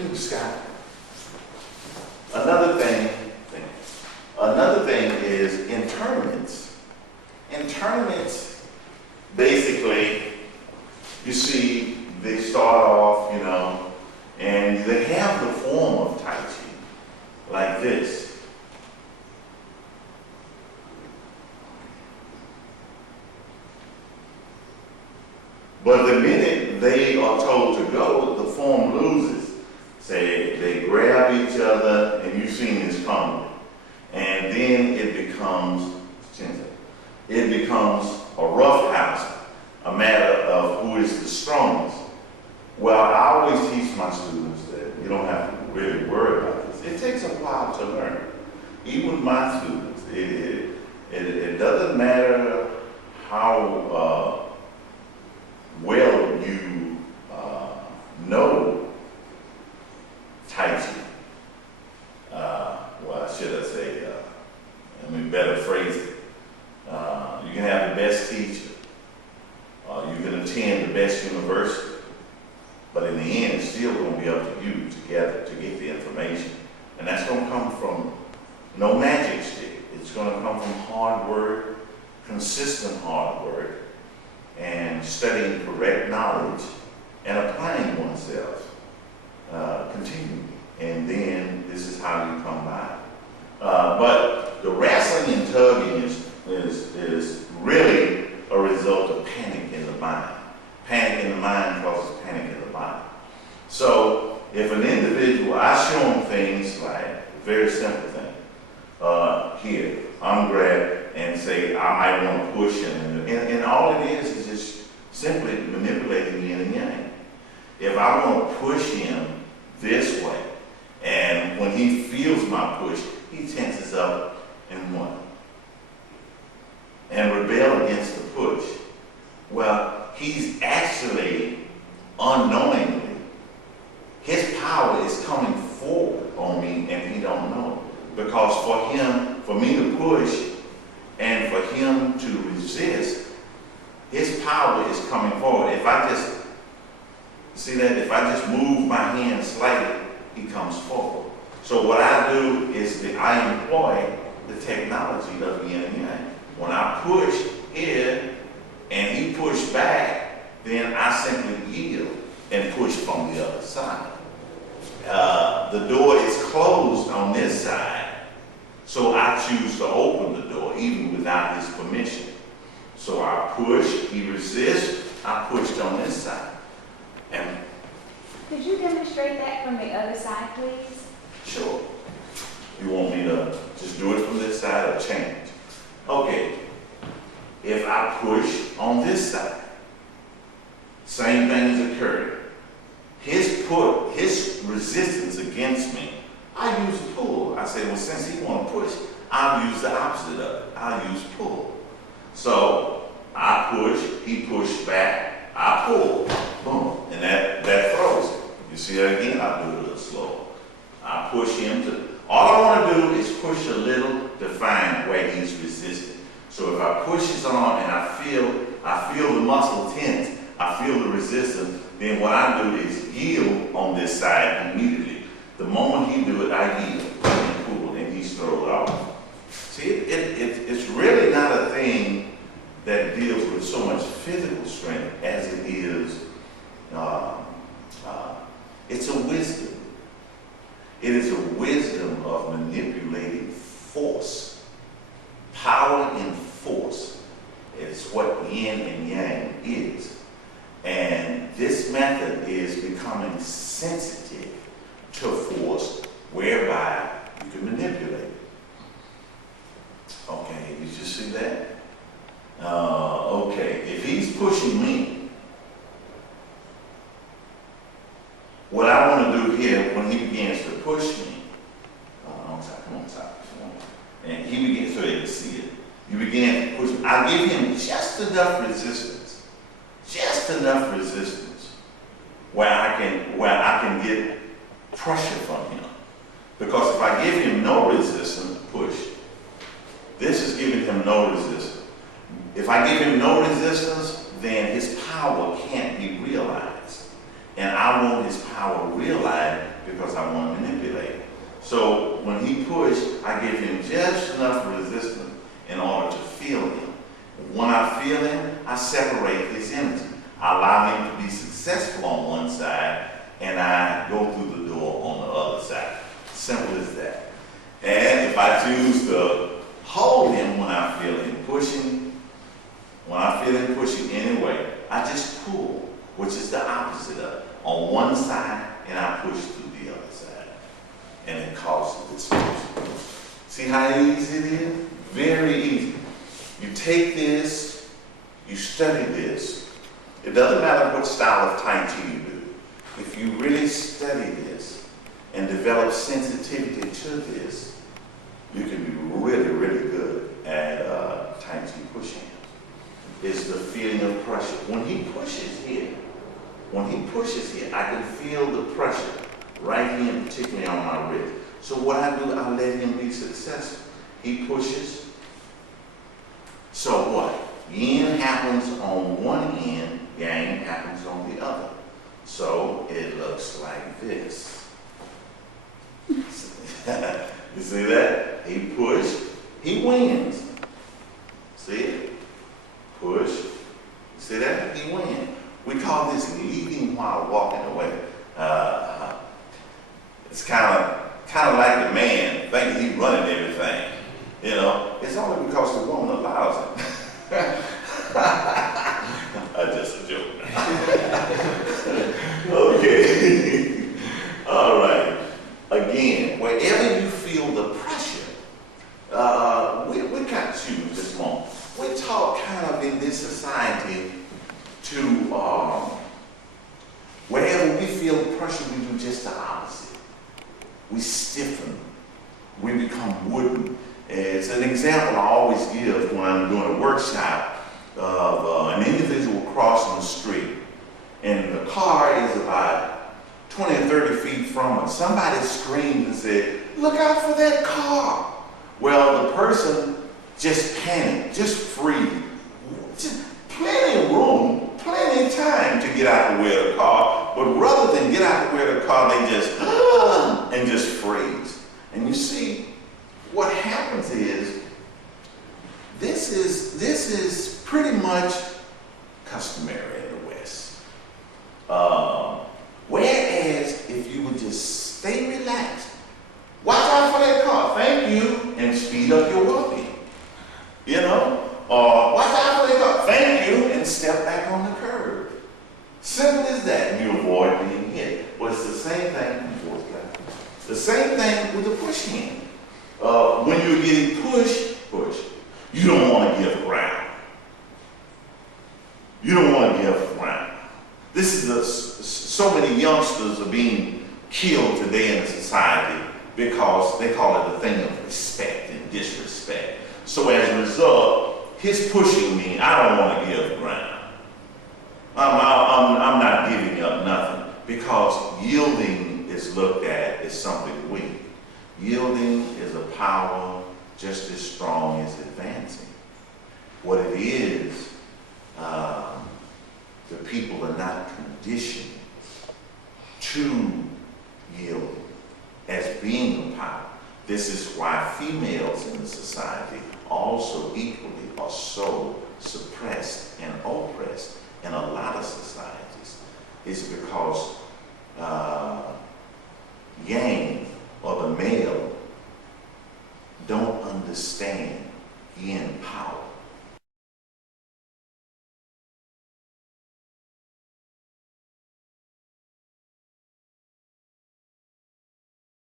Ooh, Scott. Another thing is in tournaments. In tournaments, basically, you see, they start off, and they have the form of Tai Chi, like this. But the minute they are told to go, the form loses. Say they grab each other, and you've seen this commonly. And then it becomes a roughhouse, a matter of who is the strongest. Well, I always teach my students that you don't have to really worry about this. It takes a while to learn. Even with my students, it doesn't matter how well you know Tai Chi. Should I say, let me better phrase it. You can have the best teacher. You can attend the best university. But in the end, it's still going to be up to you to get the information. And that's going to come from no magic stick. It's going to come from hard work, consistent hard work, and studying correct knowledge and applying oneself continually. And then this is how you come by. But the wrestling and tugging is really a result of panic in the mind. Panic in the mind causes panic in the body. So if an individual, I show them things like, very simple thing. Here, I'm grabbed and say, I might want to push him. And all it is just simply manipulating yin and yang. If I want to push him this way, and when he feels my push, he tenses up and what? And rebel against the push. Well, he's actually, unknowingly, his power is coming forward on me and he don't know. Because for me to push and for him to resist, his power is coming forward. If I just move my hand slightly, he comes forward. So what I do is that I employ the technology of yin and yang. When I push here and he pushed back, then I simply yield and push from the other side. The door is closed on this side, so I choose to open the door even without his permission. So I push, he resists, I pushed on this side. And could you demonstrate that from the other side, please? Sure. You want me to just do it from this side or change? Okay. If I push on this side, same thing is occurring. His resistance against me, I use pull. I say, well, since he want to push, I'll use the opposite of it. I'll use pull. So I push, he pushed back, I pull, boom, and that throws it. You see that again? I'll do it a little slower. I push him to, all I want to do is push a little to find where he's resisting. So if I push his arm and I feel the muscle tense, I feel the resistance, then what I do is yield on this side immediately. The moment he do it, I yield and pull, and he's thrown off. See, it's really not a thing that deals with so much physical strength as it is, it's a wisdom. It is a wisdom of manipulating force. Power and force is what yin and yang is. And this method is becoming sensitive to force whereby you can manipulate it. Okay, did you see that? Okay, if he's pushing me, what I want to do here when he begins to push me, come on, top. And he begins, so they can see it. You begin to push me. I give him just enough resistance where I can get pressure from him. Because if I give him no resistance, push. This is giving him no resistance. If I give him no resistance, then his power can't be realized. And I want his power realized because I want to manipulate him. So when he pushed, I give him just enough resistance in order to feel him. When I feel him, I separate his energy. I allow him to be successful on one side, and I go through the door on the other side. Simple as that. And if I choose to hold him when I feel him pushing, anyway, I just pull, which is the opposite of it. On one side, and I push through the other side. And it causes the explosion. See how easy it is? Very easy. You take this, you study this. It doesn't matter what style of Tai Chi you do. If you really study this and develop sensitivity to this, you can be really, really good at Tai Chi pushing. It's the feeling of pressure. When he pushes here, I can feel the pressure right here, particularly on my wrist. So what I do, I let him be successful. He pushes. So what? Yin happens on one end, yang happens on the other. So it looks like this. You see that? He pushed, he wins. See it? Push. You see that? He wins. We call this leading while walking away. It's kind of like the man thinking he's running everything. You know, it's only because the woman allows it. That's just a joke. Okay. All right. Again, wherever you feel the pressure, we kind of choose this moment. We're taught kind of in this society to, wherever we feel pressure, we do just the opposite. We stiffen. We become wooden. It's an example I always give when I'm doing a workshop of an individual crossing the street, and the car is about 20 or 30 feet from us. Somebody screamed and said, "Look out for that car." Well, the person just panicked, just freeze. Just plenty of room, plenty of time to get out the way of the car, but rather than get out the way of the car, they just, and just freeze. And you see, what happens is, this is pretty much customary in the West. Whereas if you would just stay relaxed, watch out for that car, thank you, and speed up your walking. You know? Or watch out for that car, thank you, and step back on the curb. Simple as that, and you avoid being hit. Well, it's the same thing. The same thing with the pushing. When you're getting pushed, you don't want to give ground. You don't want to give ground. This is so many youngsters are being killed today in society because they call it a thing of respect and disrespect. So as a result, his pushing me, I don't want to give ground. I'm not giving up nothing, because yielding is looked at as something weak. Yielding is a power just as strong as advancing. What it is, the people are not conditioned to yield as being a power. This is why females in the society also equally are so suppressed and oppressed in a lot of societies. It's because